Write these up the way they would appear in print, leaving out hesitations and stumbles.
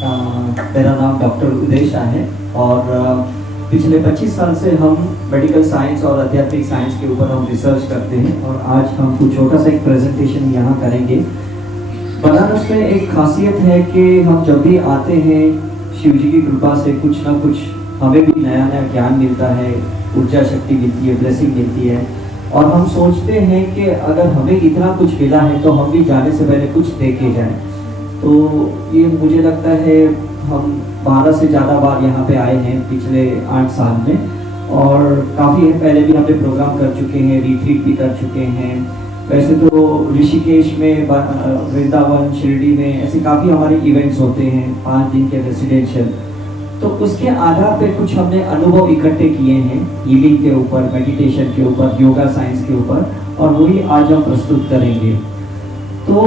मेरा नाम डॉक्टर उदय शाह है और पिछले 25 साल से हम मेडिकल साइंस और आध्यात्मिक साइंस के ऊपर हम रिसर्च करते हैं और आज हम कुछ छोटा सा एक प्रेजेंटेशन यहाँ करेंगे। बनारस में एक खासियत है कि हम जब भी आते हैं शिव जी की कृपा से कुछ ना कुछ हमें भी नया नया ज्ञान मिलता है, ऊर्जा शक्ति मिलती है, ब्लेसिंग मिलती है और हम सोचते हैं कि अगर हमें इतना कुछ मिला है तो हम भी जाने से पहले कुछ दे के जाएं। तो ये मुझे लगता है हम 12 से ज़्यादा बार यहाँ पे आए हैं पिछले 8 साल में और काफ़ी पहले भी हमने प्रोग्राम कर चुके हैं, रिट्रीट भी कर चुके हैं। वैसे तो ऋषिकेश में, वृंदावन, शिरडी में ऐसे काफ़ी हमारे इवेंट्स होते हैं 5 दिन के रेसिडेंशियल। तो उसके आधार पे कुछ हमने अनुभव इकट्ठे किए हैं हीलिंग के ऊपर, मेडिटेशन के ऊपर, योगा साइंस के ऊपर और वही आज हम प्रस्तुत करेंगे। तो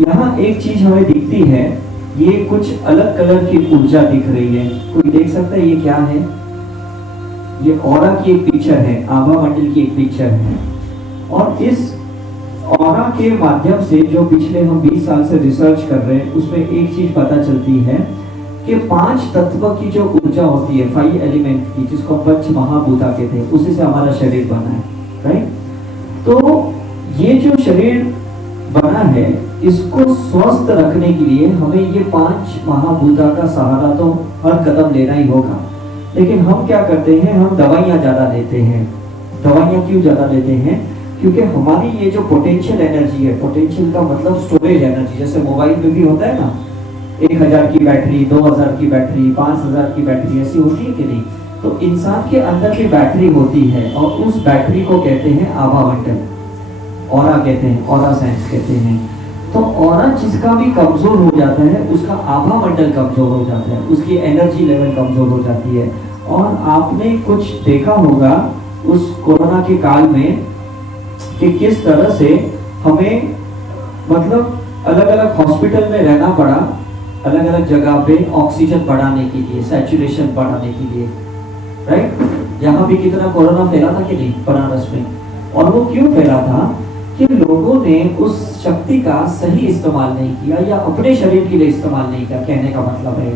यहाँ एक चीज हमें दिखती है, ये कुछ अलग कलर की ऊर्जा दिख रही है। कोई देख सकता है ये क्या है? ये ऑरा की एक पिक्चर है, आभा मंडल की एक पिक्चर है और इस ऑरा के माध्यम से जो पिछले हम 20 साल से रिसर्च कर रहे हैं उसमें एक चीज पता चलती है कि 5 तत्व की जो ऊर्जा होती है, 5 एलिमेंट की, जिसको पंच महाभूता कहते हैं, उसी से हमारा शरीर बना है, राइट? तो ये जो शरीर बना है इसको स्वस्थ रखने के लिए हमें ये 5 महाभूता का सहारा तो हर कदम लेना ही होगा। लेकिन हम क्या करते हैं, हम दवाइयाँ ज़्यादा लेते हैं। दवाइयाँ क्यों ज़्यादा लेते हैं? क्योंकि हमारी ये जो पोटेंशियल एनर्जी है, पोटेंशियल का मतलब स्टोरेज एनर्जी, जैसे मोबाइल में भी होता है ना, 1000 की बैटरी, 2000 की बैटरी, 5000 की बैटरी, ऐसी होती है कि नहीं? तो इंसान के अंदर की बैटरी होती है और उस बैटरी को कहते हैं आभा मंडल, ऑरा कहते हैं, ऑरा साइंस कहते हैं। तो ऑरा जिसका भी कमजोर हो जाता है उसका आभा मंडल कमजोर हो जाता है, उसकी एनर्जी लेवल कमजोर हो जाती है। और आपने कुछ देखा होगा उस कोरोना के काल में कि किस तरह से हमें मतलब अलग अलग हॉस्पिटल में रहना पड़ा, अलग अलग जगह पे ऑक्सीजन बढ़ाने के लिए, सैचुरेशन बढ़ाने के लिए, राइट? यहाँ भी कितना कोरोना फैला था कि नहीं बनारस में? और वो क्यों फैला था कि लोगों ने उस शक्ति का सही इस्तेमाल नहीं किया या अपने शरीर के लिए इस्तेमाल नहीं किया। कहने का मतलब है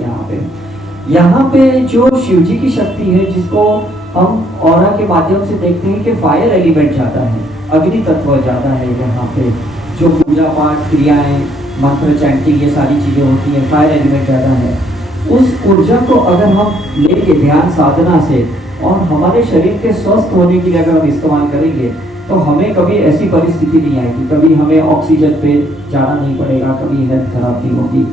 यहाँ पे जो शिव जी की शक्ति है, जिसको हम ऑरा के माध्यम से देखते हैं कि फायर एलिमेंट ज्यादा है, अग्नि तत्व ज्यादा है। यहाँ पे जो पूजा पाठ क्रियाएं, मंत्र चैंटिंग, ये सारी चीजें होती हैं, फायर एलिमेंट ज्यादा है। उस ऊर्जा को अगर हम लेके ध्यान साधना से और हमारे शरीर के स्वस्थ होने के लिए अगर हम इस्तेमाल करेंगे तो हमें कभी ऐसी परिस्थिति नहीं आएगी, कभी हमें ऑक्सीजन पे जाना नहीं पड़ेगा, कभी हेल्थ खराब नहीं होगी।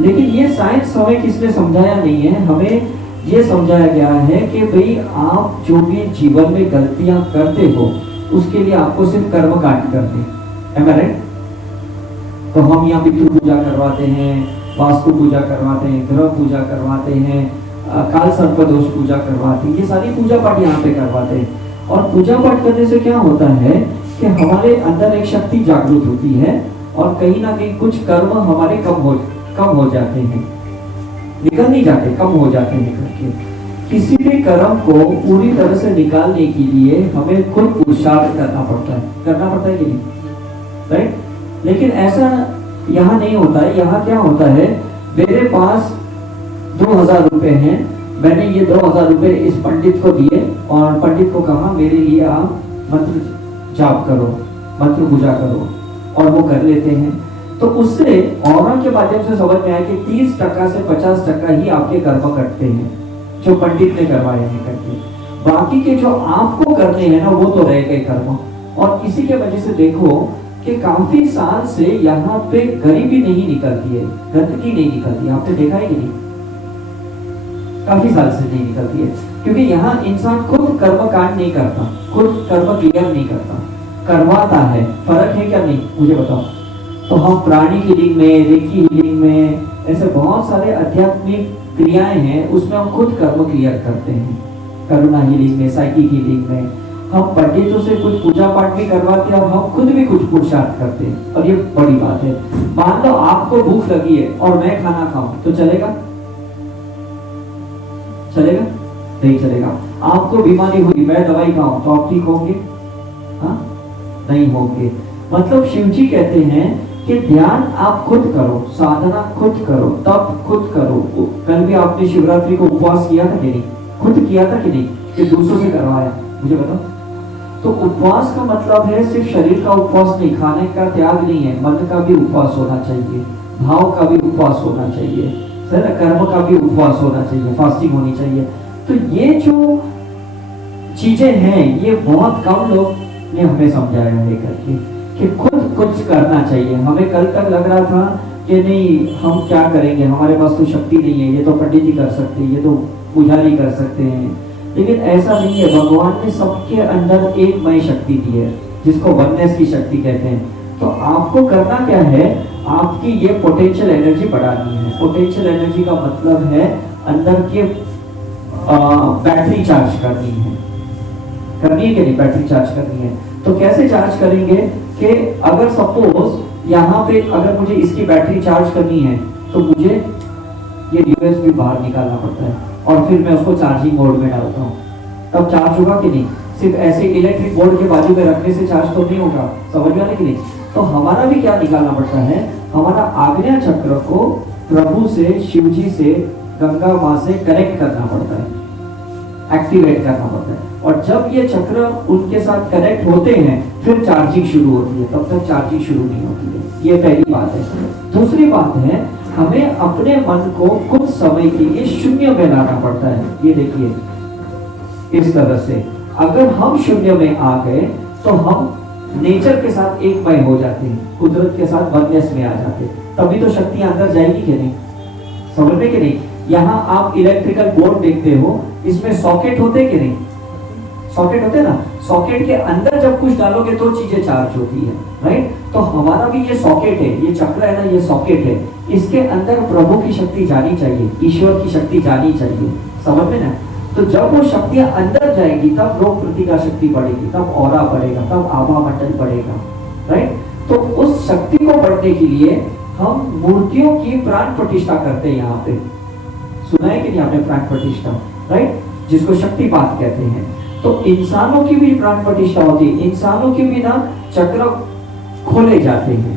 लेकिन ये साइंस हमें किसने समझाया नहीं है, हमें ये समझाया गया है कि भाई आप जो भी जीवन में गलतियां करते हो उसके लिए आपको सिर्फ कर्म कांड करते हैं। तो हम यहाँ पितृ पूजा करवाते हैं, वास्तु पूजा करवाते हैं, ग्रह पूजा करवाते हैं, काल सर्प दोष पूजा करवाते हैं, ये सारी पूजा पाठ यहाँ पे करवाते हैं। और पूजा पाठ करने से क्या होता है कि हमारे अंदर एक शक्ति जागृत होती है और कहीं ना कहीं कुछ कर्म हमारे कम हो जाते हैं, निकल नहीं जाते, कम हो जाते हैं करके। किसी भी कर्म को पूरी तरह से निकालने के लिए हमें खुद पुरुषार्थ करना पड़ता है कि नहीं, राइट? लेकिन ऐसा यहाँ नहीं होता है। यहाँ क्या होता है, मेरे पास 2000 रुपए हैं, मैंने ये 2000 रुपए इस पंडित को दिए और पंडित को कहा मेरे लिए आप मंत्र जाप करो, मंत्र पूजा करो, और वो कर लेते हैं। तो उससे ऑरा के माध्यम से समझ में आया कि 30% से 50% ही आपके कर्म कटते हैं जो पंडित ने करवाए हैं करके। बाकी के जो आपको करने हैं ना, वो तो रह गए कर्म। और इसी के वजह से देखो कि काफी साल से यहाँ पे गरीबी नहीं निकलती है, गंदगी नहीं निकलती है। आपने देखा है कि नहीं? काफी साल से नहीं निकलती है क्योंकि यहाँ इंसान खुद कर्म कांड नहीं करता, खुद कर्म क्लियर नहीं करता, करवाता है। फर्क है क्या? नहीं, मुझे बताओ। तो हम प्राणी हीलिंग में, रेकी हीलिंग में, ऐसे बहुत सारे आध्यात्मिक क्रियाएं हैं, उसमें हम खुद कर्म क्लियर करते हैं। करुणा हीलिंग में, साइकिक हीलिंग में हम पंडितों से कुछ पूजा पाठ भी करवाते हैं और हम खुद भी कुछ पुरुषार्थ करते हैं। और ये बड़ी बात है। मान लो आपको भूख लगी है और मैं खाना खाऊं तो चलेगा? चलेगा? नहीं चलेगा। आपको बीमारी हुई, मैं दवाई खाऊं तो आप ठीक होंगे? हाँ, नहीं होंगे। मतलब शिव जी कहते हैं कि ध्यान आप खुद करो, साधना खुद करो, तप खुद करो। कल भी आपने शिवरात्रि को उपवास किया था कि नहीं? खुद किया था कि नहीं, कि दूसरों से करवाया? मुझे बताओ। तो उपवास का मतलब है सिर्फ शरीर का उपवास नहीं, खाने का त्याग नहीं है, मन का भी उपवास होना चाहिए, भाव का भी उपवास होना चाहिए, कर्म का भी उपवास होना चाहिए, फास्टिंग होनी चाहिए। तो ये जो चीजें हैं ये बहुत कम लोग ने हमें समझाया है करके कि खुद कुछ करना चाहिए। हमें कल तक लग रहा था कि नहीं हम क्या करेंगे, हमारे पास तो शक्ति नहीं है, ये तो पंडित जी कर सकते हैं, ये तो पुजारी कर सकते हैं। लेकिन ऐसा नहीं है, भगवान ने सबके अंदर एक मय शक्ति दी है जिसको वननेस की शक्ति कहते हैं। तो आपको करना क्या है, आपकी ये पोटेंशियल एनर्जी बढ़ानी है। पोटेंशियल एनर्जी का मतलब है अंदर के बैटरी चार्ज करनी है कि नहीं? बैटरी चार्ज करनी है। तो कैसे चार्ज करेंगे कि अगर सपोज यहाँ पे अगर मुझे इसकी बैटरी चार्ज करनी है तो मुझे ये यूएसबी बाहर निकालना पड़ता है और फिर मैं उसको चार्जिंग मोड में डालता हूँ, तब चार्ज होगा कि नहीं? सिर्फ ऐसे इलेक्ट्रिक बोर्ड के बाजू में रखने से चार्ज तो नहीं होगा, समझ में आने कि नहीं? तो हमारा भी क्या निकालना पड़ता है, हमारा आग्नेय चक्र को प्रभु से, शिव जी से, गंगा माँ से कनेक्ट करना पड़ता है, एक्टिवेट करना पड़ता है। और जब ये चक्र उनके साथ कनेक्ट होते हैं फिर चार्जिंग शुरू होती है, तब तक चार्जिंग शुरू नहीं होती है। ये पहली बात है। दूसरी बात है, हमें अपने मन को कुछ समय के लिए शून्य में लाना पड़ता है। ये देखिए इस तरह से अगर हम शून्य में आ गए तो हम नेचर के साथ एक मय हो जाते हैं, कुदरत के साथ वननेस में आ जाते हैं, तभी तो शक्तियां अंदर जाएगी कि नहीं? समझ में कि नहीं? यहाँ आप इलेक्ट्रिकल बोर्ड देखते हो, इसमें सॉकेट होते कि नहीं? सॉकेट होते ना, सॉकेट के अंदर जब कुछ डालोगे तो चीजें चार्ज होती है, राइट? तो हमारा भी ये सॉकेट है, ये चक्र है ना, ये सॉकेट है, इसके अंदर प्रभु की शक्ति जानी चाहिए, ईश्वर की शक्ति जानी चाहिए, समझ में ना? तो जब वो शक्तियां अंदर जाएगी तब रोग प्रतिकार शक्ति बढ़ेगी, तब ऑरा बढ़ेगा, तब आभा मंडल बढ़ेगा, राइट? तो उस शक्ति को बढ़ने के लिए हम मूर्तियों की प्राण प्रतिष्ठा करते हैं। यहाँ पे सुना है कि नहीं आपने प्राण प्रतिष्ठा, राइट? जिसको शक्तिपात कहते हैं। तो इंसानों की भी प्राण प्रतिष्ठा होती है, इंसानों के भी ना चक्र खोले जाते हैं।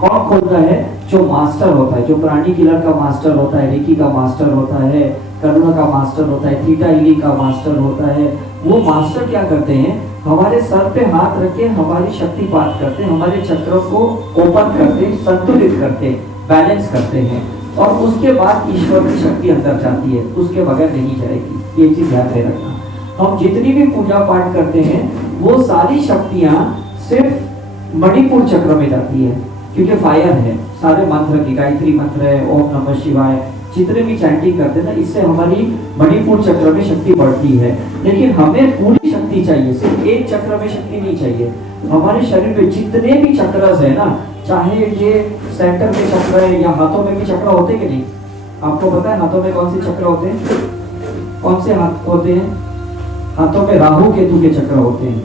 कौन खोलता है? जो मास्टर होता है, जो प्राणी किलर का मास्टर होता है, रेकी का मास्टर होता है, करुणा का मास्टर होता है, थीटा इली का मास्टर होता है। वो मास्टर क्या करते हैं, हमारे सर पे हाथ रख के हमारी शक्तिपात करते हैं, हमारे चक्र को ओपन करते, संतुलित करते, बैलेंस करते हैं, और उसके बाद ईश्वर की शक्ति अंदर जाती है, उसके बगैर नहीं जाएगी। ये चीज ध्यान में रखना। हम जितनी भी पूजा पाठ करते हैं वो सारी शक्तियां सिर्फ मणिपुर चक्र में जाती है, क्योंकि फायर है। सारे मंत्र की, गायत्री मंत्र है, ओम नमः शिवाय, जितने भी चैंटिंग करते हैं ना, इससे हमारी मणिपुर चक्र में शक्ति बढ़ती है। लेकिन हमें पूरी शक्ति चाहिए, सिर्फ एक चक्र में शक्ति नहीं चाहिए। हमारे शरीर में जितने भी चक्रस है ना, चाहे ये सेंटर में चक्र है या हाथों में भी चक्र होते कि नहीं? आपको पता है हाथों में कौन से चक्र होते हैं? कौन से हाथ होते हैं? हाथों में राहु केतु के चक्र होते हैं,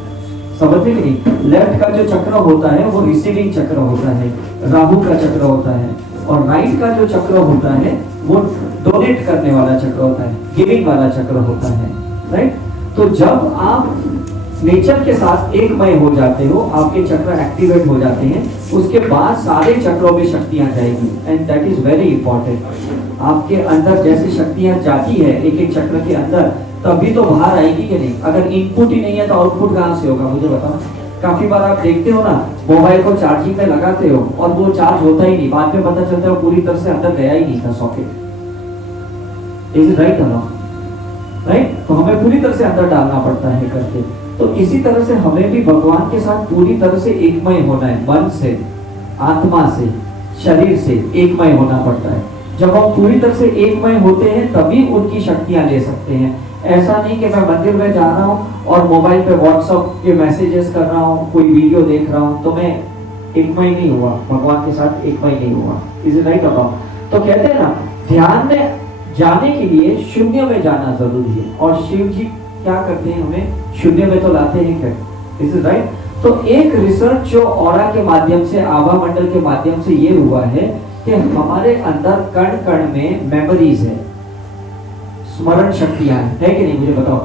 समझते कि नहीं? लेफ्ट का जो चक्र होता है वो रिसीविंग चक्र होता है, राहु का चक्र होता है, और राइट का जो चक्र होता है वो डोनेट करने वाला चक्र होता है, गिविंग वाला चक्र होता है, राइट? तो जब आप नेचर के साथ एक मय हो जाते हो, आपके चक्र एक्टिवेट हो जाते हैं, उसके बाद सारे चक्रों में शक्तियां जाएगी, and that is very important. आपके अंदर जैसे शक्तियां जाती है एक एक चक्र के अंदर, तभी तो बाहर आएगी कि नहीं? अगर इनपुट ही नहीं है तो आउटपुट कहां से होगा? मुझे बताओ। काफी बार आप देखते हो ना, मोबाइल को चार्जिंग में लगाते हो और वो चार्ज होता ही नहीं, बाद में पता चलता है वो पूरी तरह से अंदर गया ही नहीं था सॉकेट। इज इट राइट और नॉट? राइट? तो हमें पूरी तरह से अंदर डालना पड़ता है करके। तो इसी तरह से हमें भी भगवान के साथ पूरी तरह से एकमय होना है, मन से, आत्मा से, शरीर से एकमय होना पड़ता है। जब हम पूरी तरह से एकमय होते हैं तभी उनकी शक्तियां ले सकते हैं। ऐसा नहीं कि मैं मंदिर में जा रहा हूँ और मोबाइल पे व्हाट्सएप के मैसेजेस कर रहा हूँ, कोई वीडियो देख रहा हूँ, तो मैं एकमय नहीं हुआ, भगवान के साथ एकमय नहीं हुआ। Is it right? तो कहते हैं ना, ध्यान में जाने के लिए शून्य में जाना जरूरी है, और शिव जी क्या करते हैं, हमें शून्य में तो लाते हैं क्या? Is it right? तो एक रिसर्च जो ऑरा के माध्यम से, आभा मंडल के माध्यम से ये हुआ है कि हमारे अंदर कण कण में मेमोरीज है, स्मरण शक्तियां है कि नहीं? मुझे बताओ,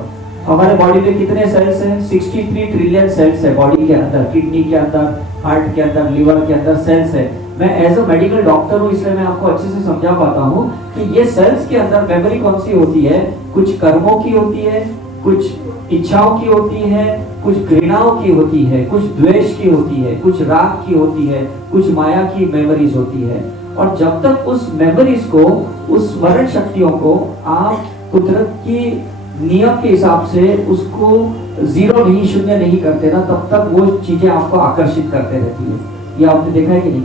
हमारे बॉडी में कितने सेल्स हैं? 63 ट्रिलियन सेल्स है बॉडी के अंदर, किडनी के अंदर, हार्ट के अंदर, लिवर के अंदर सेल्स है। मैं एज अ मेडिकल डॉक्टर हूँ, इसलिए मैं आपको अच्छे से समझा पाता हूँ कि ये सेल्स के अंदर मेमोरी कौन सी होती है। कुछ कर्मों की होती है, कुछ इच्छाओं की होती है, कुछ घृणाओं की होती है, कुछ द्वेष की होती है, कुछ राग की होती है, कुछ माया की मेमोरीज होती है। और जब तक उस मेमोरीज को, उस स्मरण शक्तियों को आप कुदरत की नियम के हिसाब से उसको जीरो नहीं, शून्य नहीं करते ना, तब तक वो चीजें आपको आकर्षित करते रहती है। ये आपने देखा है कि नहीं?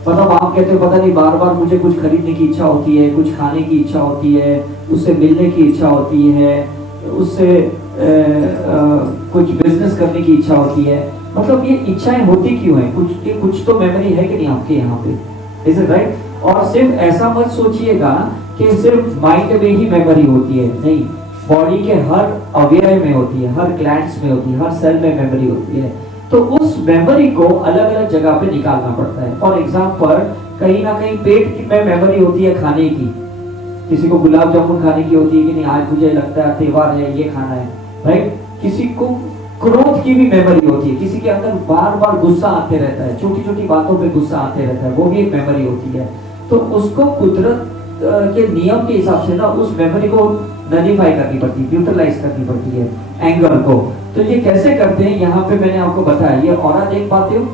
मतलब आप कहते हो पता नहीं बार बार मुझे कुछ खरीदने की इच्छा होती है, कुछ खाने की इच्छा होती है, उससे मिलने की इच्छा होती है, उससे कुछ बिजनेस करने की इच्छा होती है। मतलब ये इच्छाएं होती क्यों है? कुछ तो मेमोरी है कि नहीं आपके यहाँ पे, इज इट राइट? और सिर्फ ऐसा मत सोचिएगा कि सिर्फ माइंड में ही मेमोरी होती है, नहीं, बॉडी के हर अवयव में होती है, हर ग्लैंड्स में होती है, हर सेल में मेमोरी होती है। तो उस मेमोरी को अलग अलग जगह पे निकालना पड़ता है। फॉर एग्जाम्पल, कहीं ना कहीं पेट में मेमोरी होती है खाने की, किसी को गुलाब जामुन खाने की होती है कि नहीं आज मुझे लगता है त्योहार है ये खाना है, राइट? किसी को क्रोध की भी मेमोरी होती है, किसी के अंदर बार बार गुस्सा आते रहता है, छोटी छोटी बातों पे गुस्सा आते रहता है, वो भी एक मेमोरी होती है। तो उसको कुदरत के नियम के हिसाब से ना उस मेमोरी को नलीफाई करनी पड़ती है, न्यूट्रलाइज करनी पड़ती है, एंगर को। तो ये कैसे करते हैं, यहाँ पे मैंने आपको बताया। ये ऑरा देख पाते हो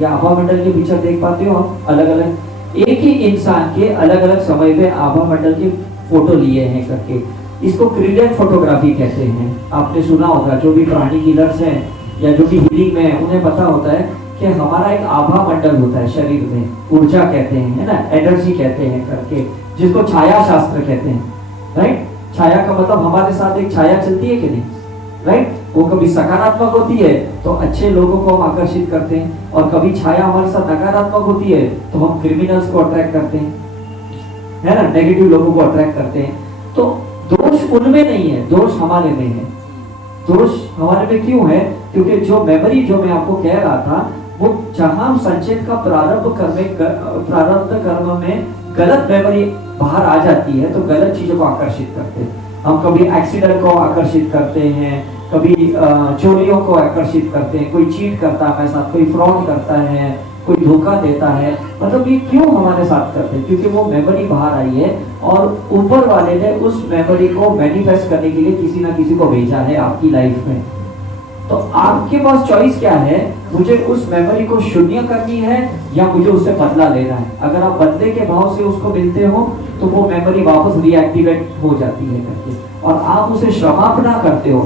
या आभा मंडल के पिक्चर देख पाते हो आप? अलग अलग एक ही इंसान के अलग अलग समय पे आभा मंडल के फोटो लिए हैं करके, इसको क्रीडेंट फोटोग्राफी कहते हैं। आपने सुना होगा, जो भी प्राणी हीलर्स हैं या जो भी हीलिंग में है उन्हें पता होता है कि हमारा एक आभा मंडल होता है शरीर में, ऊर्जा कहते हैं, है ना, एनर्जी कहते हैं करके, जिसको छाया शास्त्र कहते हैं, राइट? छाया का मतलब हमारे साथ एक छाया चलती है कि नहीं, राइट? वो कभी सकारात्मक होती है तो अच्छे लोगों को हम आकर्षित करते हैं, और कभी छाया हमारे साथ नकारात्मक होती है तो हम क्रिमिनल्स को अट्रैक्ट करते हैं, है ना, नेगेटिव लोगों को अट्रैक्ट करते हैं। तो दोष उनमें नहीं है, दोष हमारे में है। दोष हमारे में क्यों है? क्योंकि जो मेमोरी जो मैं आपको कह रहा था, वो जहां संचित का प्रारब्ध कर्म में गलत मेमोरी बाहर आ जाती है तो गलत चीजों को आकर्षित करते हैं। हम कभी एक्सीडेंट को आकर्षित करते हैं, कभी चोरियों को आकर्षित करते हैं, कोई चीट करता है हमारे साथ, कोई फ्रॉड करता है, कोई धोखा देता है। मतलब ये क्यों हमारे साथ करते हैं? क्योंकि वो मेमोरी बाहर आई है और ऊपर वाले ने उस मेमोरी को मैनिफेस्ट करने के लिए किसी ना किसी को भेजा है आपकी लाइफ में। तो आपके पास चॉइस क्या है, मुझे उस मेमोरी को शून्य करनी है या मुझे उससे बदला लेना है। अगर आप बदले के भाव से उसको मिलते हो तो वो मेमोरी वापस रीएक्टिवेट हो जाती है करके, और आप उसे क्षमापना करते हो,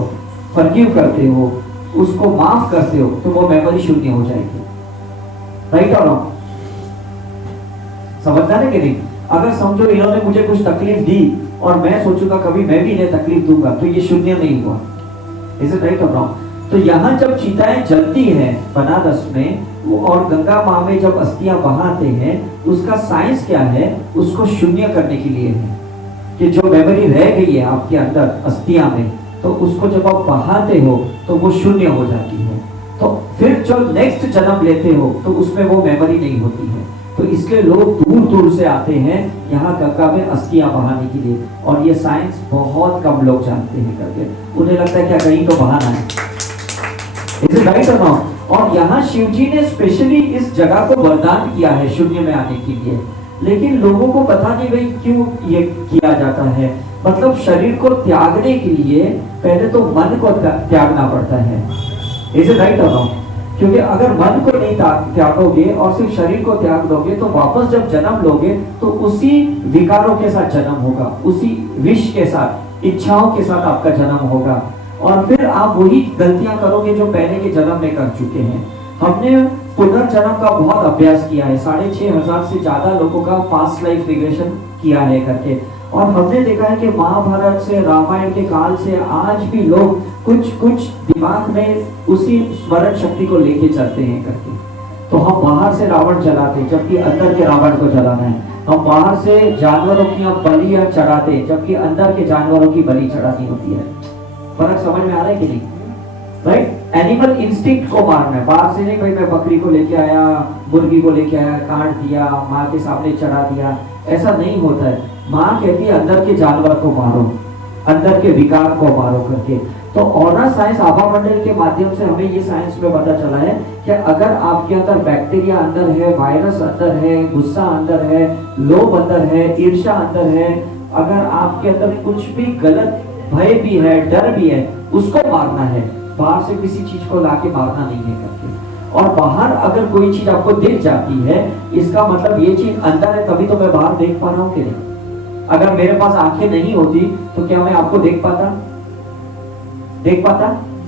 फॉरगिव करते हो, उसको माफ करते हो, तो वो मेमोरी शून्य हो जाएगी। राइट और रॉन्ग? समझना है कि नहीं? अगर समझो इन्होंने मुझे कुछ तकलीफ दी और मैं सोचूंगा कभी मैं भी इन्हें तकलीफ दूंगा, तो ये शून्य नहीं हुआ। इज इट राइट और रॉन्ग? तो यहाँ जब चिताएं जलती हैं बनारस में, और गंगा माँ में जब अस्थियां बहाते हैं, उसका साइंस क्या है? उसको शून्य करने के लिए है कि जो मेमोरी रह गई है आपके अंदर अस्थियां में, तो उसको जब आप बहाते हो तो वो शून्य हो जाती है। तो फिर जो नेक्स्ट जन्म लेते हो तो उसमें वो मेमोरी नहीं होती है। तो इसलिए लोग दूर दूर से आते हैं यहाँ गंगा में अस्थियां बहाने के लिए, और ये साइंस बहुत कम लोग जानते हैं करके। उन्हें लगता है क्या कहीं तो बहाना है। इज इट राइट और नॉट? और यहाँ शिव जी ने स्पेशली इस जगह को वरदान किया है शून्य में आने के लिए, लेकिन लोगों को पता नहीं भाई क्यों ये किया जाता है। मतलब शरीर को त्यागने के लिए पहले तो मन को त्यागना पड़ता है। इज इट राइट और नॉट? क्योंकि अगर मन को नहीं त्यागोगे और सिर्फ शरीर को त्याग दोगे तो वापस जब जन्म लोगे तो उसी विकारों के साथ जन्म होगा, उसी विष के साथ, इच्छाओं के साथ आपका जन्म होगा, और फिर आप वही गलतियां करोगे जो पहले के जन्म में कर चुके हैं। हमने पुनर्जन्म का बहुत अभ्यास किया है, 6500 से ज्यादा लोगों का पास्ट लाइफ रिग्रेशन किया है करके, और हमने देखा है कि महाभारत से, रामायण के काल से आज भी लोग कुछ दिमाग में उसी स्मरण शक्ति को लेके चलते हैं करके। तो हम बाहर से रावण जलाते जबकि अंदर के रावण को जलाना है, हम बाहर से जानवरों की बलियां चढ़ाते जबकि अंदर के जानवरों की बलि चढ़ानी होती है। फर्क समझ में आ रहा है कि नहीं? राइट? एनिमल इंस्टिंक्ट को मारना है, बाहर से नहीं भाई मैं बकरी को लेके आया, मुर्गी को लेके आया, काट दिया, माँ के सामने चढ़ा दिया, ऐसा नहीं होता है। माँ कहती है अंदर के जानवर को मारो, अंदर के विकार को मारो करके। तो ऑरा साइंस आभा मंडल के माध्यम से हमें ये साइंस में पता चला है कि अगर आपके अंदर बैक्टीरिया अंदर है, वायरस अंदर है, गुस्सा अंदर है, लोभ अंदर है, ईर्ष्या अंदर है, अगर आपके अंदर कुछ भी गलत भय भी है, डर भी है, उसको मारना है। बाहर से किसी चीज को लाके मारना नहीं है करके। और बाहर अगर कोई चीज आपको दिख जाती है, इसका मतलब ये चीज अंदर है, तभी तो मैं बाहर देख पा रहा हूँ कि नहीं। अगर मेरे पास आंखें नहीं होती तो क्या मैं आपको देख पाता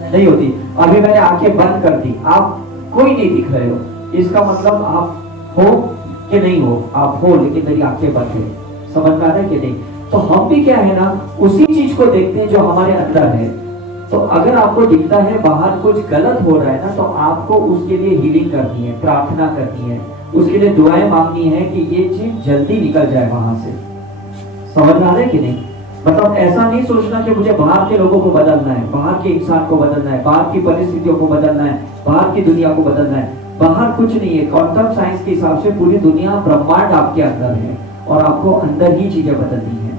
नहीं होती। अभी मैंने आंखें बंद कर दी, आप कोई नहीं दिख रहे हो, इसका मतलब आप हो कि नहीं हो। आप हो लेकिन मेरी आंखें बंद है। समझ में आता है कि नहीं। तो हम भी क्या है ना, उसी चीज को देखते हैं जो हमारे अंदर है। तो अगर आपको दिखता है बाहर कुछ गलत हो रहा है ना, तो आपको उसके लिए हीलिंग करनी है, प्रार्थना करनी है, उसके लिए दुआएं मांगनी है कि ये चीज जल्दी निकल जाए वहां से। समझ में आ रहा है कि नहीं। मतलब ऐसा नहीं सोचना कि मुझे बाहर के लोगों को बदलना है, बाहर के इंसान को बदलना है, बाहर की परिस्थितियों को बदलना है, बाहर की दुनिया को बदलना है। बाहर कुछ नहीं है। क्वांटम साइंस के हिसाब से पूरी दुनिया ब्रह्मांड आपके अंदर है और आपको अंदर ही चीजें बदलनी है।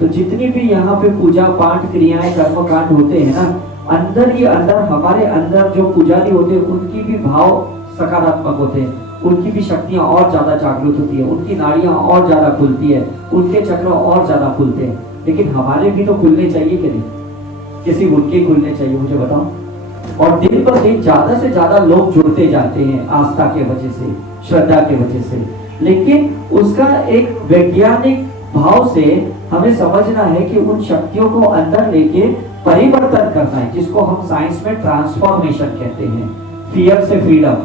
तो जितनी भी यहाँ पे पूजा पाठ क्रियाएं कर्म कांड होते हैं ना, अंदर ही अंदर हमारे अंदर जो पुजारी होते हैं उनकी भी भाव सकारात्मक होते हैं, उनकी भी शक्तियां और ज्यादा जागृत होती है, उनकी नाड़ियां और ज्यादा खुलती है, उनके चक्र और ज्यादा खुलते हैं। लेकिन हमारे भी तो खुलने चाहिए कि नहीं। किसी उनके खुलने चाहिए, मुझे बताओ। और दिन पर दिन ज्यादा से ज्यादा लोग जुड़ते जाते हैं आस्था के वजह से, श्रद्धा के वजह से। लेकिन उसका एक वैज्ञानिक भाव से हमें समझना है कि उन शक्तियों को अंदर लेके परिवर्तन करना है, जिसको हम साइंस में ट्रांसफॉर्मेशन कहते हैं। फियर से फ्रीडम,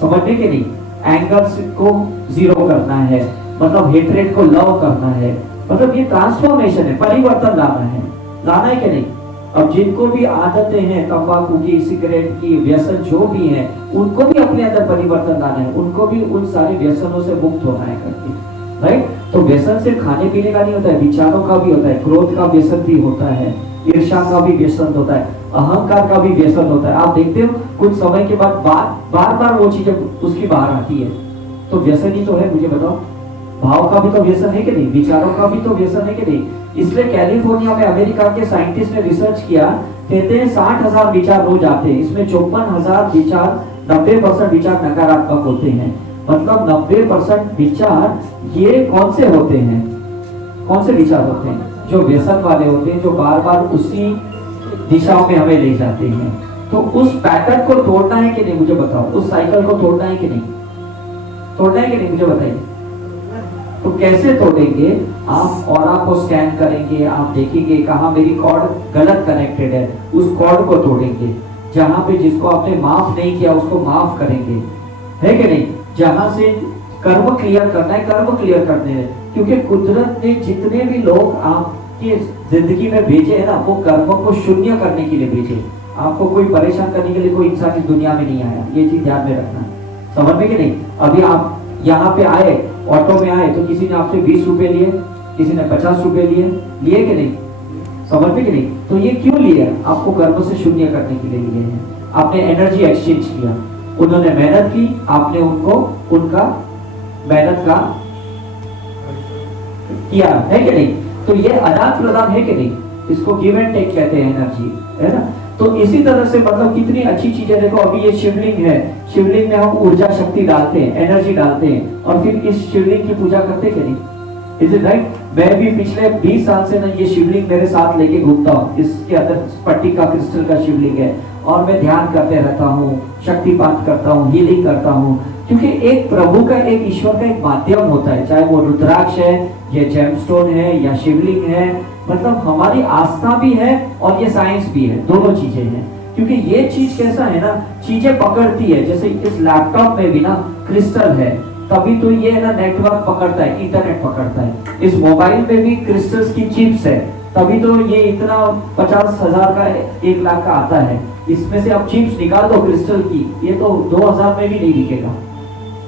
समझने के नहीं। एंगर को जीरो करना है, मतलब हेट्रेड को लव करना है, मतलब ये ट्रांसफॉर्मेशन है, परिवर्तन लाना है कि नहीं। अब जिनको भी आदतें हैं तंबाकू की, सिगरेट की, व्यसन जो भी है, उनको भी अपने अंदर परिवर्तन लाना है, उनको भी उन सारे व्यसनों से मुक्त होना है करके, राइट। तो व्यसन सिर्फ खाने पीने का नहीं होता है, विचारों का भी होता है, क्रोध का व्यसन भी होता है, ईर्ष्या का भी व्यसन होता है, अहंकार का भी व्यसन होता है। आप देखते हो कुछ समय के बाद बार वो चीजें उसकी बाहर आती है, तो व्यसन ही तो है। मुझे बताओ, भाव का भी तो व्यसन है कि नहीं, विचारों का भी तो व्यसन है कि नहीं। इसलिए कैलिफोर्निया में अमेरिका के साइंटिस्ट ने रिसर्च किया, कहते हैं 60,000 विचार रोज आते हैं, इसमें 54,000 विचार, 90% विचार नकारात्मक होते हैं। मतलब 90% विचार ये कौन से होते हैं, कौन से विचार होते हैं? जो व्यसन वाले होते हैं, जो बार बार उसी दिशाओं में हमें ले जाते हैं। तो उस पैटर्न को तोड़ना है कि नहीं, मुझे बताओ। उस साइकिल को तोड़ना है कि नहीं, तोड़ना है कि नहीं, मुझे बताइए। तो कैसे तोड़ेंगे? आप ऑरा को स्कैन करेंगे, आप देखेंगे कहाँ मेरी कॉर्ड गलत कनेक्टेड है, उस कॉर्ड को तोड़ेंगे। जहां पे जिसको आपने माफ नहीं किया उसको माफ करेंगे, है कि नहीं। जहां से कर्म क्लियर करना है, कर्म क्लियर करने हैं। क्योंकि कुदरत ने जितने भी लोग आपकी जिंदगी में भेजे है ना, वो कर्म को शून्य करने के लिए भेजे। आपको कोई परेशान करने के लिए कोई इंसान इस दुनिया में नहीं आया, ये चीज ध्यान में रखना है। समझ में कि नहीं। अभी आप यहाँ पे आए, ऑटो में आए, तो किसी ने आपसे 20 रुपए लिए, किसी ने 50 रुपए लिए कि नहीं, समझ में कि नहीं। तो ये क्यों लिए? आपको कर्म से शून्य करने के लिए लिए हैं। आपने एनर्जी एक्सचेंज किया, उन्होंने मेहनत की, आपने उनको उनका मेहनत का किया, है कि नहीं। तो ये आदान प्रदान है कि नहीं, इसको गिव एंड टेक कहते हैं, एनर्जी, है ना। तो इसी तरह से मतलब कितनी अच्छी चीजें। देखो अभी ये शिवलिंग है, शिवलिंग में हम ऊर्जा शक्ति डालते हैं, एनर्जी डालते हैं, और फिर इस शिवलिंग की पूजा करते कि नहीं। Is it right. मैं भी पिछले 20 साल से ना ये शिवलिंग मेरे साथ लेके घूमता हूँ। इसके अंदर स्फटिक का, क्रिस्टल का शिवलिंग है, और मैं ध्यान करते रहता हूँ, शक्तिपात करता हूँ, हीलिंग करता हूँ। क्योंकि एक प्रभु का, एक ईश्वर का एक माध्यम होता है, चाहे वो रुद्राक्ष है, या जेमस्टोन है, या शिवलिंग है। मतलब हमारी आस्था भी है और ये साइंस भी है, दोनों चीजें हैं। क्योंकि ये चीज कैसा है ना, चीजें पकड़ती है। जैसे इस लैपटॉप में भी ना क्रिस्टल है, तभी तो ये ना नेटवर्क पकड़ता है, इंटरनेट पकड़ता है। इस मोबाइल में भी क्रिस्टल्स की चिप्स है, तभी तो ये इतना 50,000 का, 1 लाख का आता है। इसमें से आप चिप्स निकाल दो क्रिस्टल की, ये तो 2,000 में भी नहीं बिकेगा।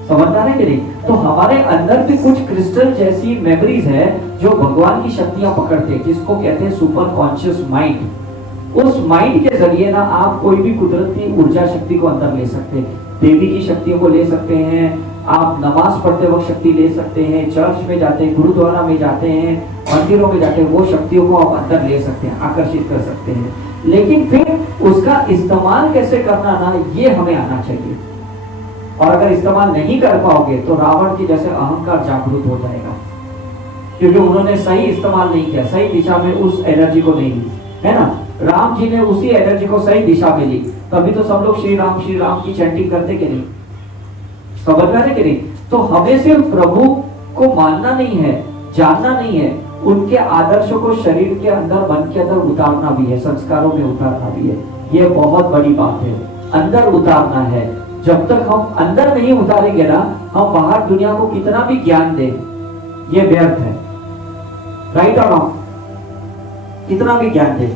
समझदार है कि नहीं। तो हमारे अंदर भी कुछ क्रिस्टल जैसी मेमोरीज है जो भगवान की शक्तियां पकड़ते हैं, जिसको कहते हैं सुपर कॉन्शियस माइंड। उस माइंड के जरिए ना आप कोई भी कुदरती ऊर्जा शक्ति को अंदर ले सकते हैं, देवी की शक्तियों को ले सकते हैं, आप नमाज पढ़ते वक्त शक्ति ले सकते हैं, चर्च में जाते हैं, गुरुद्वारा में जाते हैं, मंदिरों में जाते हैं, वो शक्तियों को आप अंदर ले सकते हैं, आकर्षित कर सकते हैं। लेकिन फिर उसका इस्तेमाल कैसे करना ना, ये हमें आना चाहिए। और अगर इस्तेमाल नहीं कर पाओगे तो रावण के जैसे अहंकार जागरूक हो जाएगा, क्योंकि उन्होंने सही इस्तेमाल नहीं किया, सही दिशा में उस एनर्जी को नहीं ली, है ना। राम जी ने उसी एनर्जी को सही दिशा में ली, तभी तो सब लोग श्री राम की चैंटिंग करते कि नहीं, समझ रहे कि नहीं। तो हमें सिर्फ प्रभु को मानना नहीं है, जानना नहीं है, उनके आदर्शों को शरीर के अंदर, मन के अंदर उतारना भी है, संस्कारों में उतारना भी है। ये बहुत बड़ी बात है, अंदर उतारना है। जब तक हम अंदर नहीं उतारेंगे ना, हम बाहर दुनिया को कितना भी ज्ञान दें, ये व्यर्थ है। राइट और रॉन्ग? कितना भी ज्ञान दे,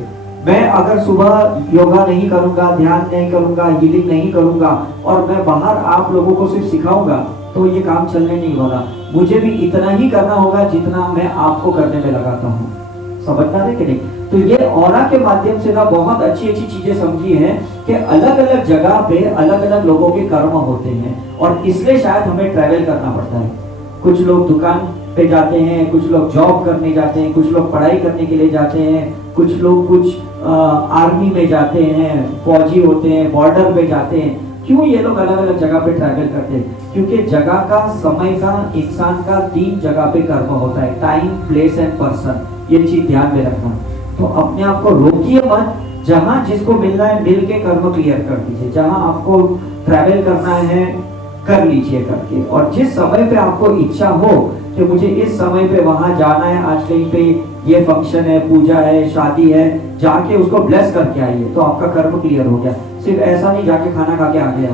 मैं अगर सुबह योगा नहीं करूंगा, ध्यान नहीं करूंगा, हीलिंग नहीं करूंगा और मैं बाहर आप लोगों को सिर्फ सिखाऊंगा, तो ये काम चलने नहीं वाला। मुझे भी इतना ही करना होगा जितना मैं आपको करने में लगाता हूँ, समझना है कि नहीं। तो ये ऑरा के माध्यम से ना बहुत अच्छी अच्छी चीजें समझी है कि अलग अलग जगह पे अलग अलग लोगों के कर्म होते हैं, और इसलिए शायद हमें ट्रैवल करना पड़ता है। कुछ लोग दुकान पे जाते हैं, कुछ लोग जॉब करने जाते हैं, कुछ लोग पढ़ाई करने के लिए जाते हैं, कुछ लोग आर्मी में जाते हैं, फौजी होते हैं, बॉर्डर पे जाते हैं। क्यों ये लोग अलग अलग जगह पे ट्रैवल करते हैं? क्योंकि जगह का, समय का, इंसान का 3 जगह पे कर्म होता है, टाइम, प्लेस एंड पर्सन। ये चीज ध्यान में रखना। तो अपने आप को रोकिए मत, जहां जिसको मिलना है मिल के कर्म क्लियर कर दीजिए। जहां आपको ट्रैवल करना है कर लीजिए करके, और जिस समय पे आपको इच्छा हो कि मुझे इस समय पे वहां जाना है, आज कहीं पे ये फंक्शन है, पूजा है, शादी है, जाके उसको ब्लेस करके आइए, तो आपका कर्म क्लियर हो गया। सिर्फ ऐसा नहीं जाके खाना खा के आ गया,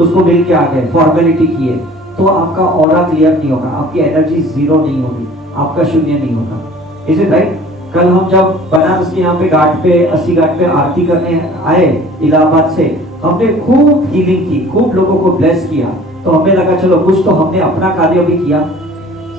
उसको मिल के आ गए, फॉर्मेलिटी किए, तो आपका ऑरा क्लियर नहीं होगा, आपकी एनर्जी जीरो नहीं होगी, आपका शून्य नहीं होगा। Is it right? कल हम जब बनारस के यहाँ पे घाट पे, 80 घाट पे आरती करने आए इलाहाबाद से, हमने खूब हीलिंग की, खूब लोगों को ब्लेस किया, तो हमें लगा चलो कुछ तो हमने अपना कार्य भी किया।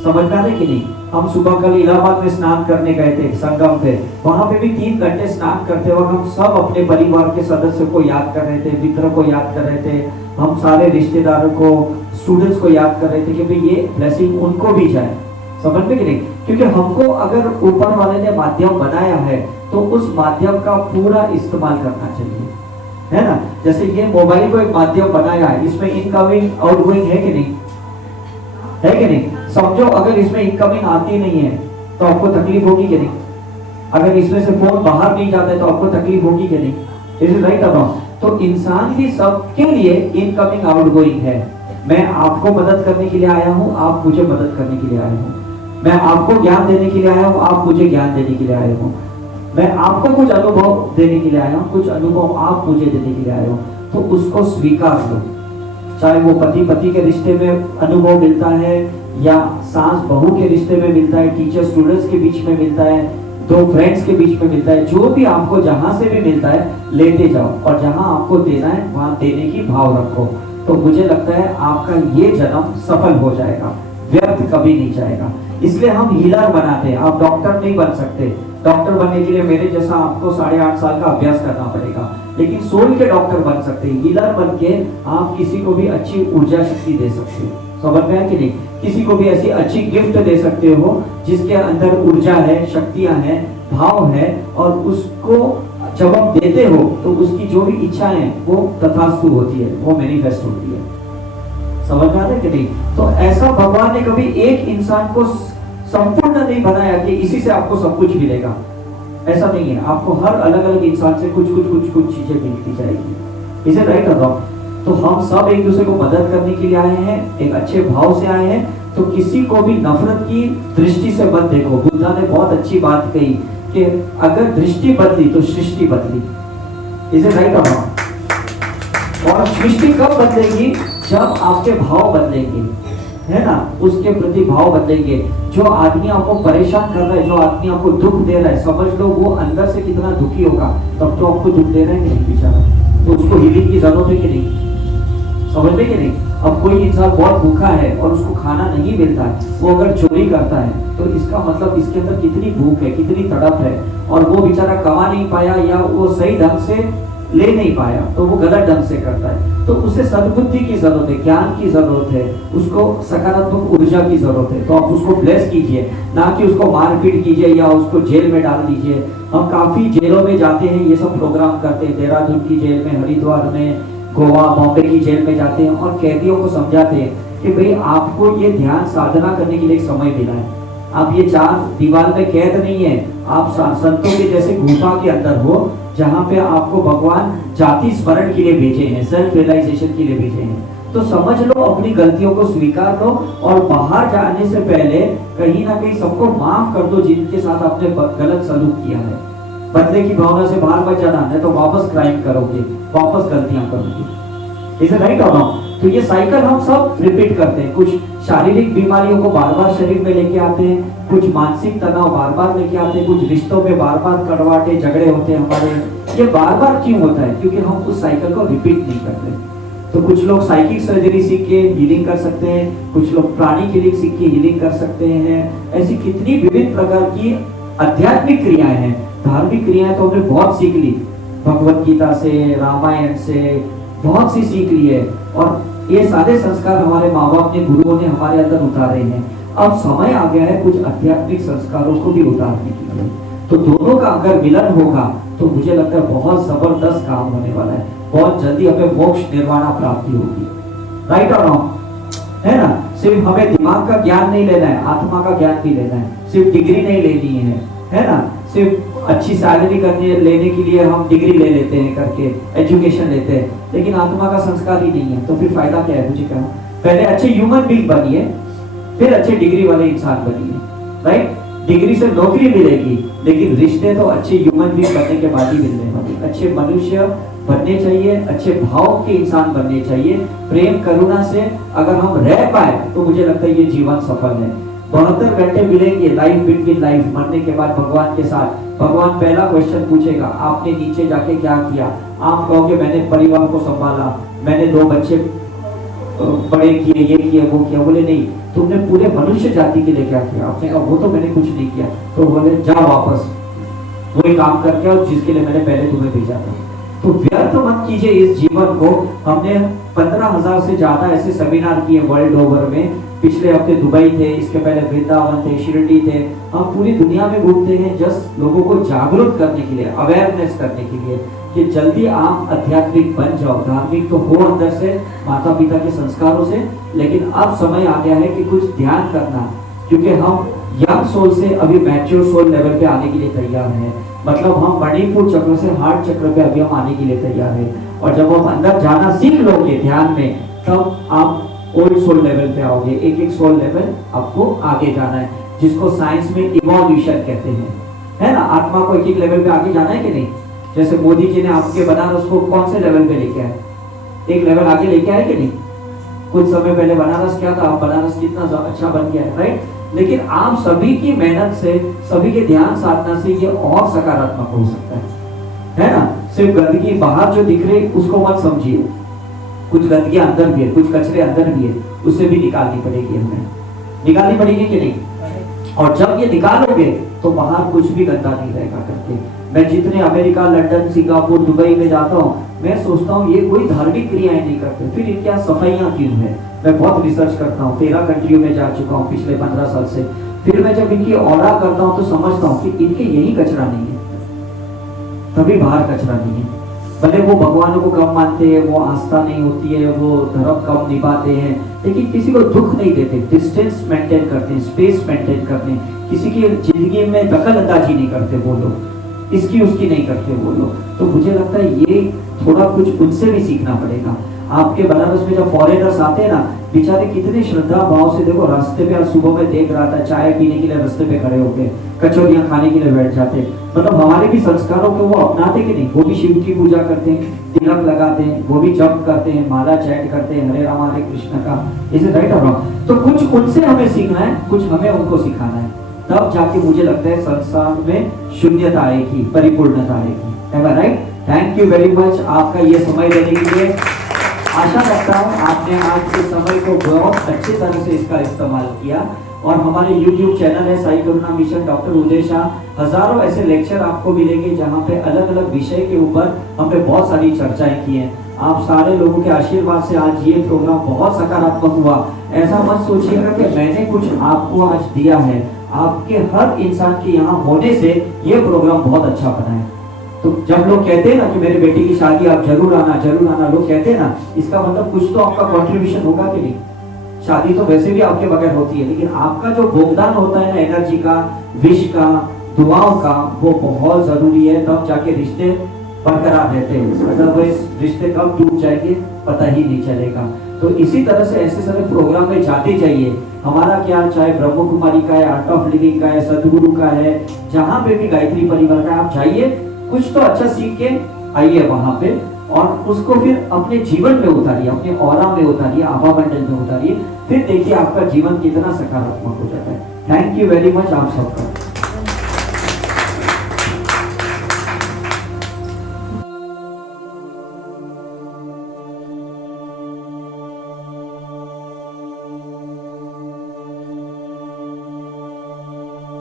समझना है कि नहीं? हम सुबह कल इलाहाबाद में स्नान करने गए थे, संगम पे, वहां पे भी 3 घंटे स्नान करते वक्त हम सब अपने परिवार के सदस्य को याद कर रहे थे, मित्र को याद कर रहे थे, हम सारे रिश्तेदारों को, स्टूडेंट्स को याद कर रहे थे कि भाई ये ब्लेसिंग उनको भी जाए। समझ में कि नहीं? क्योंकि हमको अगर ऊपर वाले ने माध्यम बनाया है तो उस माध्यम का पूरा इस्तेमाल करना चाहिए, है ना। जैसे ये मोबाइल को एक माध्यम बनाया है, इसमें इनकमिंग आउटगोइंग है कि नहीं, है कि नहीं? समझो अगर इसमें इनकमिंग आती नहीं है तो आपको तकलीफ होगी कि नहीं? अगर इसमें से फोन बाहर नहीं जाता है तो आपको तकलीफ होगी कि नहीं? इज इट राइट और रॉन्ग? तो इंसान भी सबके लिए इनकमिंग आउटगोइंग है। मैं आपको मदद करने के लिए आया हूँ, आप मुझे मदद करने के लिए आए हो। मैं आपको ज्ञान देने के लिए आया हूँ, आप मुझे ज्ञान देने के लिए आए हो। मैं आपको कुछ अनुभव देने के लिए आया हूँ, कुछ अनुभव आप मुझे देने के लिए आए हो। तो उसको स्वीकार लो, चाहे वो पति पति के रिश्ते में अनुभव मिलता है, या सास बहू के रिश्ते में मिलता है, टीचर स्टूडेंट्स के बीच में मिलता है, 2 फ्रेंड्स के बीच में मिलता है, जो भी आपको जहां से भी मिलता है लेते जाओ, और जहां आपको देना है वहां देने की भाव रखो। तो मुझे लगता है आपका ये जन्म सफल हो जाएगा, व्यर्थ कभी नहीं जाएगा। इसलिए हम हीलर बनाते हैं, आप डॉक्टर नहीं बन सकते। डॉक्टर बनने के लिए मेरे जैसा आपको 8.5 साल का अभ्यास करना पड़ेगा, लेकिन सोल के डॉक्टर बन सकते हैं। हीलर बन के आप किसी को भी अच्छी ऊर्जा शक्ति दे सकते हो, समझ में है कि नहीं? किसी को भी ऐसी अच्छी गिफ्ट दे सकते हो जिसके अंदर ऊर्जा है, शक्तियां हैं, भाव है, और उसको जब हम देते हो तो उसकी जो भी इच्छा है वो तथास्तु होती है, वो मैनिफेस्ट होती है। समझ में आता है कि नहीं? तो ऐसा भगवान ने कभी एक इंसान को संपूर्ण नहीं बनाया कि इसी से आपको सब कुछ मिलेगा, ऐसा नहीं है। आपको हर अलग अलग इंसान से कुछ चीजें मिलती जाएगी। इसे राइट और रॉन्ग? तो हम सब एक दूसरे को मदद करने के लिए आए हैं, एक अच्छे भाव से आए हैं। तो किसी को भी नफरत की दृष्टि से मत देखो। बुद्धा ने बहुत अच्छी बात कही कि अगर दृष्टि बदली तो सृष्टि बदली। इसे राइट और रॉन्ग? और सृष्टि कब बदलेगी? जब आपके भाव बदलेंगे, है ना, उसके प्रति भाव बदलेंगे। जो आदमी आपको परेशान कर रहा है, जो आदमी आपको दुख दे रहा है, समझ लो वो अंदर से कितना दुखी होगा, तब तो आपको दुख दे रहा है कि नहीं बेचारा, तो उसको हीलिंग की जरूरत है कि नहीं? समझ में कि नहीं? अब कोई इंसान बहुत भूखा है और उसको खाना नहीं मिलता है, वो अगर चोरी करता है तो इसका मतलब इसके अंदर कितनी भूख है, कितनी तड़प है, और वो बेचारा कमा नहीं पाया, या वो सही ढंग से ले नहीं पाया तो वो गलत ढंग से करता है, तो उसे सद्बुद्धि की जरूरत है, ज्ञान की जरूरत है, उसको सकारात्मक ऊर्जा की जरूरत है। तो आप उसको ब्लेस कीजिए, ना कि उसको मारपीट कीजिए या उसको जेल में डाल दीजिए। हम काफी जेलों में जाते हैं, ये सब प्रोग्राम करते हैं, देहरादून की जेल में, हरिद्वार में, गोवा, बॉम्बे की जेल में जाते हैं और कैदियों को समझाते हैं कि भाई आपको ये ध्यान साधना करने के लिए एक समय मिला है, आप ये चार दीवार में कैद नहीं है, आप संतों के जैसे गुफा के अंदर हो, जहाँ पे आपको भगवान जाति स्मरण के लिए भेजे हैं, सेल्फ रियलाइजेशन के लिए भेजे हैं। तो समझ लो, अपनी गलतियों को स्वीकार लो और बाहर जाने से पहले कहीं ना कहीं सबको माफ कर दो जिनके साथ आपने गलत सलूक किया है। बदले की भावना से बाहर मत जाना, नहीं तो वापस क्राइम करोगे, वापस गलतियां करोगे। इसे राइट और रॉन्ग? तो ये साइकिल हम सब रिपीट करते हैं। कुछ शारीरिक बीमारियों को बार बार शरीर में लेके आते हैं, कुछ मानसिक तनाव बार बार लेके आते हैं, कुछ रिश्तों में बार बार कड़वाटे झगड़े होते हैं हमारे। ये बार बार क्यों होता है? क्योंकि हम उस साइकिल को रिपीट नहीं करते। तो कुछ लोग साइकिक सर्जरी सीख के हीलिंग कर सकते हैं, कुछ लोग प्राणी क्लिनिक सीख के हीलिंग कर सकते हैं। ऐसी कितनी विभिन्न प्रकार की आध्यात्मिक क्रियाएं हैं। धार्मिक क्रियाएं तो हमने बहुत सीख ली, भगवत गीता से, रामायण से बहुत सी सीख ली है, और ये सारे संस्कार हमारे माँ बाप ने, गुरुओं ने हमारे अंदर उतारे हैं। अब समय आ गया है कुछ आध्यात्मिक संस्कारों को भी उतारने के लिए। तो दोनों का अगर मिलन होगा तो मुझे लगता है बहुत जबरदस्त काम होने वाला है, बहुत जल्दी हमें मोक्ष निर्वाणा प्राप्ति होगी। राइट और रॉन्ग? है ना? सिर्फ हमें दिमाग का ज्ञान नहीं लेना है, आत्मा का ज्ञान भी लेना है। सिर्फ डिग्री नहीं लेनी है ना? सिर्फ अच्छी सैलरी करने लेने के लिए हम डिग्री ले लेते हैं करके, एजुकेशन लेते हैं, लेकिन आत्मा का संस्कार ही नहीं है, तो फिर फायदा क्या है? मुझे कहा पहले अच्छे ह्यूमन बीइंग बनिए, फिर अच्छे डिग्री वाले इंसान बनिए। राइट? डिग्री से नौकरी मिलेगी, लेकिन रिश्ते तो अच्छे ह्यूमन बीइंग बनने के बाद ही मिलने वाले। अच्छे मनुष्य बनने चाहिए, अच्छे भाव के इंसान बनने चाहिए। प्रेम करुणा से अगर हम रह पाए तो मुझे लगता है ये जीवन सफल है। 72 घंटे मिलेंगे लाइफ बिटवीन लाइफ, मरने के बाद भगवान के साथ। भगवान पहला क्वेश्चन पूछेगा, आपने नीचे जाके क्या किया? आप कहोगे मैंने परिवार को संभाला, मैंने 2 बच्चे बड़े किए, ये किए, वो किया। बोले नहीं, तुमने पूरे मनुष्य जाति के लिए क्या किया? आपने कहा वो तो मैंने कुछ नहीं किया। तो बोले जाओ वापस वही काम करके और जिसके लिए मैंने पहले तुम्हें भेजा था। तो व्यर्थ मत कीजिए इस जीवन को। हमने 15,000 से ज्यादा ऐसे सेमिनार किए वर्ल्ड ओवर में। पिछले हफ्ते दुबई थे, इसके पहले वृंदावन थे, शिरडी थे। हम पूरी दुनिया में घूमते हैं जस्ट लोगों को जागरूक करने के लिए, अवेयरनेस करने के लिए कि जल्दी आप आध्यात्मिक बन जाओ। धार्मिक तो हो अंदर से, माता पिता के संस्कारों से, लेकिन अब समय आ गया है कि कुछ ध्यान करना, क्योंकि हम यंग सोल से अभी मैच्योर सोल लेवल पे आने के लिए तैयार हैं। मतलब हम मणिपुर चक्र से हार्ट चक्र पे अभी हम आने के लिए तैयार हैं। और जब हम अंदर जाना सीख लोगे ध्यान में, तब आप ओल्ड सोल लेवल पे आओगे। एक सोल लेवल आपको आगे जाना है, जिसको साइंस में इवोल्यूशन कहते हैं, है ना? आत्मा को एक लेवल पे आगे जाना है कि नहीं? जैसे मोदी जी ने आपके बनारस को कौन से लेवल पे लेके आए? एक लेवल आगे लेके आए कि नहीं? कुछ समय पहले बनारस क्या था, बनारस कितना अच्छा बन गया है, राइट? लेकिन आप सभी की मेहनत से, सभी के ध्यान साधना से ये और सकारात्मक हो सकता है ना? सिर्फ गंदगी बाहर जो दिख रही उसको मत समझिए, कुछ गंदगी अंदर भी है, कुछ कचरे अंदर भी है, उसे भी निकालनी पड़ेगी, हमें निकालनी पड़ेगी कि नहीं? और जब ये निकालोगे तो बाहर कुछ भी गंदा नहीं रहेगा करके। मैं जितने अमेरिका, लंदन, सिंगापुर, दुबई में जाता हूँ, मैं सोचता हूँ ये कोई धार्मिक क्रियाएं नहीं करते, फिर इनके यहाँ सफाइयाँ क्यों है? मैं बहुत रिसर्च करता हूँ, 13 कंट्रियों में जा चुका हूँ पिछले 15 साल से। फिर मैं जब इनकी ऑरा करता हूँ तो समझता हूँ कि इनके यही कचरा नहीं है, तभी बाहर कचरा नहीं है। भले वो भगवानों को कम मानते हैं, वो आस्था नहीं होती है, वो धर्म कम निभाते हैं, लेकिन किसी को दुख नहीं देते, डिस्टेंस मेंटेन करते हैं, स्पेस मेंटेन करते हैं, किसी की जिंदगी में दखल अंदाजी नहीं करते वो लोग, इसकी उसकी नहीं करते वो लोग। तो मुझे लगता है ये थोड़ा कुछ उनसे भी सीखना पड़ेगा। आपके बनारस में जब फॉरेनर्स आते हैं ना, बेचारे कितने श्रद्धा भाव से, देखो रास्ते पे, आज सुबह में देख रहा था, चाय पीने के लिए रास्ते पे खड़े होके, कचौरियां खाने के लिए बैठ जाते। मतलब हमारे भी संस्कारों को वो अपनाते कि नहीं? वो भी शिव की पूजा करते हैं, तिलक लगाते हैं, वो भी जप करते हैं, माला चैंट करते हैं, हरे राम हरे कृष्ण का। इसे राइट और रॉन्ग? तो कुछ उनसे हमें सीखना है, कुछ हमें उनको सिखाना है, तब जाके मुझे लगता है संसार में शून्यता आएगी, परिपूर्णता आएगी। Right? Thank you very much आपका ये समय देने के लिए। आशा करता हूँ आपने आज के समय को बहुत अच्छी तरह से इसका इस्तेमाल किया। और हमारे YouTube चैनल है साई करुणा मिशन डॉक्टर उदय शाह। हजारों ऐसे लेक्चर आपको मिलेंगे जहाँ पे अलग अलग विषय के ऊपर हमने बहुत सारी चर्चाएं की हैं। आप सारे लोगों के आशीर्वाद से आज ये प्रोग्राम बहुत सकारात्मक हुआ। ऐसा मत सोचिएगा कि मैंने कुछ आपको आज दिया है, आपके हर इंसान के यहाँ होने से ये प्रोग्राम बहुत अच्छा बना है। तो जब लोग कहते हैं ना कि मेरे बेटी की शादी आप जरूर आना, लोग कहते हैं ना, इसका मतलब कुछ तो आपका कंट्रीब्यूशन होगा कि नहीं। शादी तो वैसे भी आपके बगैर होती है, लेकिन आपका जो योगदान होता है ना, एनर्जी का, विश का, दुआओं का, वो बहुत जरूरी है। तब जाके रिश्ते बरकरार रहते हैं, अदरवाइज रिश्ते कब टूट जाएंगे पता ही नहीं चलेगा। तो इसी तरह से ऐसे सारे प्रोग्राम में जाते जाइए। हमारा क्या, चाहे ब्रह्म कुमारी का है, आर्ट ऑफ लिविंग का है, सदगुरु का है, जहाँ पे भी गायत्री परिवार का, आप जाइए, कुछ तो अच्छा सीख के आइए वहां पे, और उसको फिर अपने जीवन में उतारिए, अपने ऑरा में उतारिए, आभा मंडल में उतारिए। फिर देखिए आपका जीवन कितना सकारात्मक हो जाता है। थैंक यू वेरी मच आप सबका।